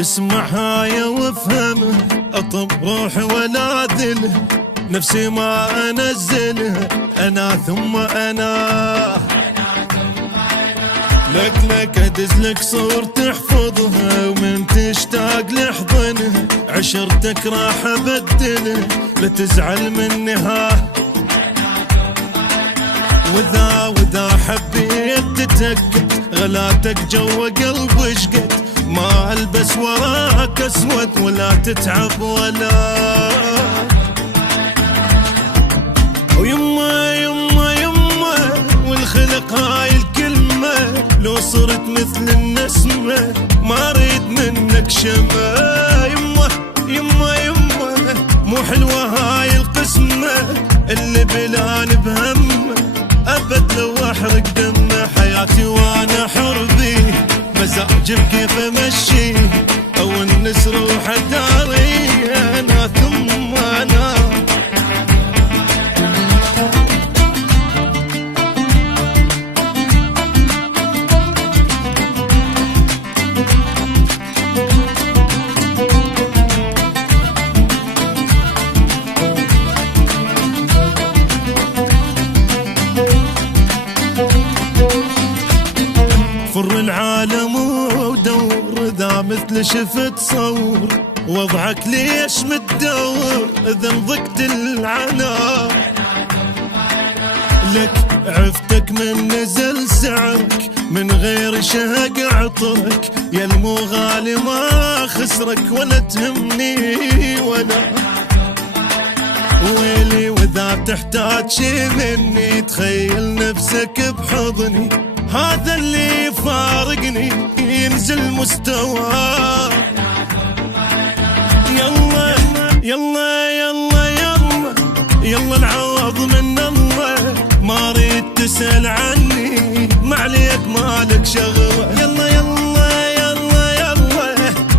اسمع هاي وافهمه، اطب روحي ولا ذله، نفسي ما انزله، انا ثم انا لك ادز لك صور تحفظها، ومن تشتاق لحضنها عشرتك راح ابدله، لا تزعل مني ها. وذا حبيت تتأكد، غلاتك جوا قلبي شقد، ما البس وراك اسود ولا تتعب ولا. ويما يما يما والخلق هاي الكلمة، لو صرت مثل النسمة ما اريد منك شمة. يما يما يما مو حلوة هاي القسمة، اللي بلان بهمه ابد لو احرق دمه، حياتي وانا حر بيه، مزاجي بكيف امشيه، او النسر روح داري، انا ثم انا. فر العالم ودور، ذا مثل شفت صور، وضعك ليش متدور، اذا ضقت العنا. لك عفتك من نزل سعرك، من غير شهق عطرك، يا المو غالي ما خسرك، ولا تهمني ولا ويلي. واذا تحتاج شي مني، تخيل نفسك بحضني، هذا اللي يفارقني ينزل مستواه. يلا يلا يلا يلا يلا العوض من الله، ما اريد تسأل عني، ما عليك مالك شغله. يلا يلا يلا يلا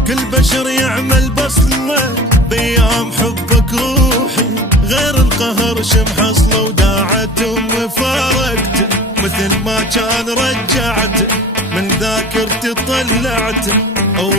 كل بشر يعمل بصله، بيام حبك روحي غير القهر شمحصله، وداعت وفارقته مثل ما كان رجعت، من ذاكرتي طلعت، او